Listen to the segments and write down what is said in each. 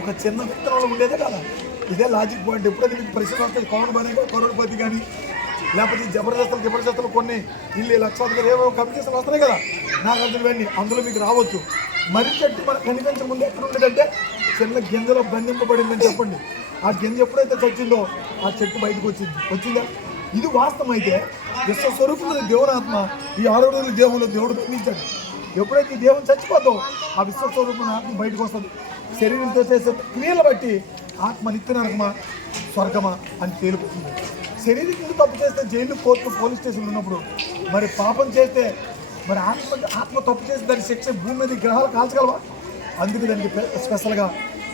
ఒక చిన్న విత్తనంలో ఉండేదే కదా. ఇదే లాజిక్ పాయింట్. ఎప్పుడైతే మీకు పరిశ్రమ వస్తుంది కౌన్ బనే కరోడ్పతి కానీ లేకపోతే జబర్దస్తులు కొన్ని ఇల్లు లక్షాధికారులు ఏవో కమిటీలు వస్తున్నాయి కదా, నాకు ఇవన్నీ అందులో మీకు రావచ్చు. మరి చెట్టు మనకు కనిపించే ముందు ఎక్కడ ఉండేదంటే చిన్న గింజలో బంధింపబడిందని చెప్పండి. ఆ గింజ ఎప్పుడైతే చచ్చిందో ఆ చెట్టు బయటకు వచ్చిందా? ఇది వాస్తవం. అయితే విశ్వస్వరూపుడు దేవుని ఆత్మ ఈ 6 రోజుల దేవుడు బంధించాడు. ఎప్పుడైతే ఈ దేవుని చచ్చిపోతావు ఆ విశ్వస్వరూపుని ఆత్మ బయటకు వస్తుంది. శరీరంతో చేసే క్రియలు బట్టి ఆత్మ నిత్య నరకమా స్వర్గమా అని తేలిపోతుంది. శరీరం తప్పు చేస్తే జైలు, కోర్టు, పోలీస్ స్టేషన్ ఉన్నప్పుడు మరి పాపం చేస్తే మరి ఆత్మ తప్పు చేస్తే దాని శిక్ష భూమి మీద గ్రహాలు కాల్చగలవా? అందుకే దానికి స్పెషల్గా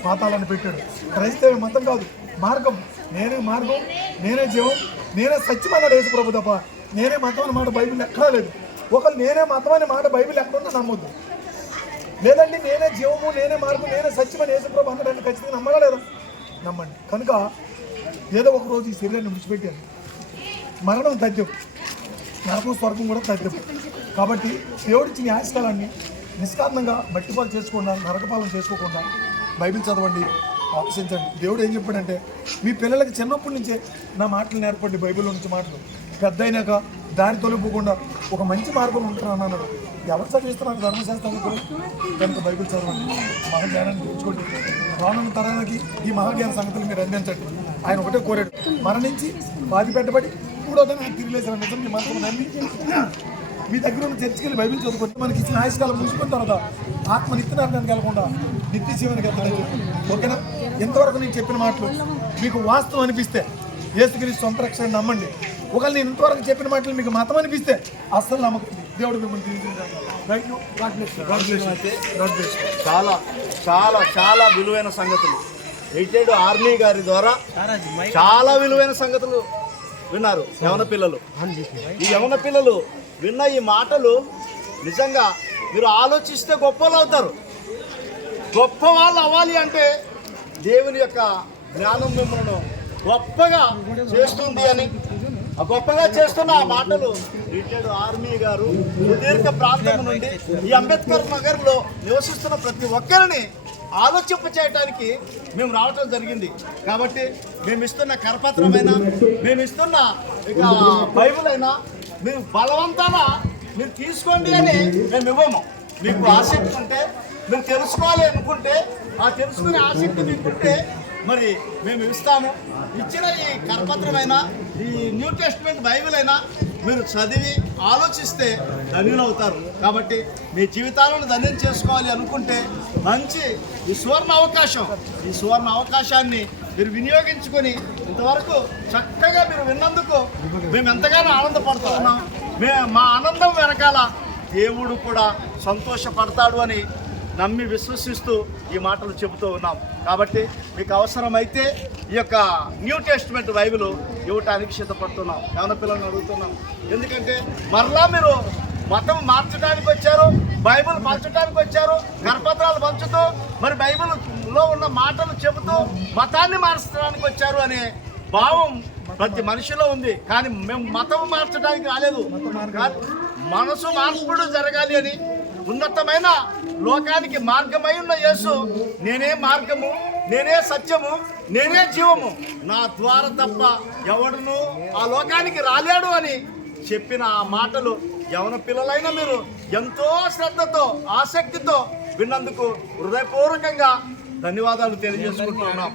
పాతాళాన్ని పెట్టాడు. క్రైస్తవ మతం కాదు, మార్గం. నేనే మార్గం, నేనే జీవం, నేనే సత్యం అన్నాడు యేసు ప్రభు తప్ప నేనే మతం అనే మాట బైబిల్ ఎక్కడా లేదు. ఒకళ్ళు నేనే మతం అనే మాట బైబిల్ ఎక్కడుందో నమ్మొద్దు. లేదండి నేనే జీవము, నేనే మార్గం, నేనే సత్యం అని యేసు ప్రభు అన్నాడని ఖచ్చితంగా నమ్మడా లేదా? నమ్మండి. కనుక ఏదో ఒక రోజు ఈ శరీరాన్ని విడిచిపెట్టాను. మరణం తథ్యం, నరకం స్వర్గం కూడా తథ్యం. కాబట్టి దేవుడిచ్చిన ఆశకాలాన్ని నిష్కారణంగా మట్టిపాలు చేసుకోకుండా, నరకపాలన చేసుకోకుండా బైబిల్ చదవండి, ఆలోచించండి. దేవుడు ఏం చెప్పాడంటే మీ పిల్లలకి చిన్నప్పటి నుంచే నా మాటలు నేర్పండి. బైబిల్లో నుంచి మాటలు పెద్ద అయినాక దారి తొలగిపోకుండా ఒక మంచి మార్గంలో ఉంటాను అన్నాడు. ఎవరు చదివిస్తున్నారు? ధర్మశాస్త్రం కనుక బైబిల్ చదవండి, మహాజ్ఞానాన్ని తెచ్చుకోండి. రానున్న తరానికి ఈ మహాజ్ఞాన సంగతులు మీరు అందించండి. ఆయన ఒకటే కోరాడు, మరణించి బాధ పెట్టబడి 3వ దినాన తిరిగి లేచిన నిజం మీ మనసుకు నమ్మి మీ దగ్గర ఉన్న చర్చికి వెళ్ళి బైబిల్ చదువుకుంటే మనకి ఇచ్చిన ఆయుష్కాలం ముగిసుకున్న తర్వాత ఆత్మ నిత్య నరకానికి వెళ్ళకుండా నిత్య జీవనానికి వెళ్తాడని చెప్పి. ఓకేనా? ఇంతవరకు నేను చెప్పిన మాటలు మీకు వాస్తవం అనిపిస్తే యేసుక్రీస్తు సొంత రక్షణ నమ్మండి. ఒకవేళ నేను ఇంతవరకు చెప్పిన మాటలు మీకు మతం అనిపిస్తే అస్సలు నమ్మకండి. దేవుడు మిమ్మల్ని చాలా చాలా చాలా విలువైన సంగతులు రిటైర్డ్ ఆర్మీ గారి ద్వారా చాలా విలువైన సంగతులు విన్నారు యవన పిల్లలు. ఈ యవన పిల్లలు విన్న ఈ మాటలు నిజంగా మీరు ఆలోచిస్తే గొప్పలు అవుతారు. గొప్ప వాళ్ళు అవ్వాలి అంటే దేవుని యొక్క జ్ఞానం మిమ్మల్ని గొప్పగా చేస్తుంది అని, ఆ గొప్పగా చేస్తున్న ఆ మాటలు రిటైర్డ్ ఆర్మీ గారు సుదీర్ఘ ప్రాంతం నుండి ఈ అంబేద్కర్ నగర్లో నివసిస్తున్న ప్రతి ఒక్కరిని ఆలోచింప చేయడానికి మేము రావటం జరిగింది. కాబట్టి మేము ఇస్తున్న కరపత్రమైనా, మేము ఇస్తున్న ఇక బైబిల్ అయినా మీరు బలవంతాన మీరు తీసుకోండి అని మేము ఇవ్వము. మీకు ఆసక్తి ఉంటే, మీరు తెలుసుకోవాలి అనుకుంటే, ఆ తెలుసుకునే ఆసక్తి మీకుంటే మరి మేము ఇస్తాము. ఇచ్చిన ఈ కరపత్రమైనా, ఈ న్యూ టెస్ట్మెంట్ బైబిల్ అయినా మీరు చదివి ఆలోచిస్తే ధన్యులవుతారు. కాబట్టి మీ జీవితాలను ధన్యం చేసుకోవాలి అనుకుంటే మంచి ఈ సువర్ణ అవకాశాన్ని మీరు వినియోగించుకొని ఇంతవరకు చక్కగా మీరు విన్నందుకు మేము ఎంతగానో ఆనందపడుతున్నాం. మా ఆనందం వెనకాల దేవుడు కూడా సంతోషపడతాడు అని నమ్మి విశ్వసిస్తూ ఈ మాటలు చెబుతూ ఉన్నాం. కాబట్టి మీకు అవసరమైతే ఈ యొక్క న్యూ టెస్ట్మెంట్ బైబిల్ ఇవ్వటానికి సిద్ధపడుతున్నాం. యవన పిల్లల్ని అడుగుతున్నాం. ఎందుకంటే మరలా మీరు మతం మార్చడానికి వచ్చారు, బైబిల్ పంచడానికి వచ్చారు, కరపత్రాలు పంచుతూ మరి బైబిల్లో ఉన్న మాటలు చెబుతూ మతాన్ని మార్చడానికి వచ్చారు అనే భావం ప్రతి మనిషిలో ఉంది. కానీ మేము మతం మార్చడానికి రాలేదు, మనసు మార్పుడు జరగాలి అని ఉన్నతమైన లోకానికి మార్గమై ఉన్న యేసు నేనే మార్గము, నేనే సత్యము, నేనే జీవము, నా ద్వారా తప్ప ఎవడును ఆ లోకానికి రాలేడు అని చెప్పిన ఆ మాటలు యవన పిల్లలైన మీరు ఎంతో శ్రద్ధతో ఆసక్తితో విన్నందుకు హృదయపూర్వకంగా ధన్యవాదాలు తెలియజేసుకుంటున్నాం.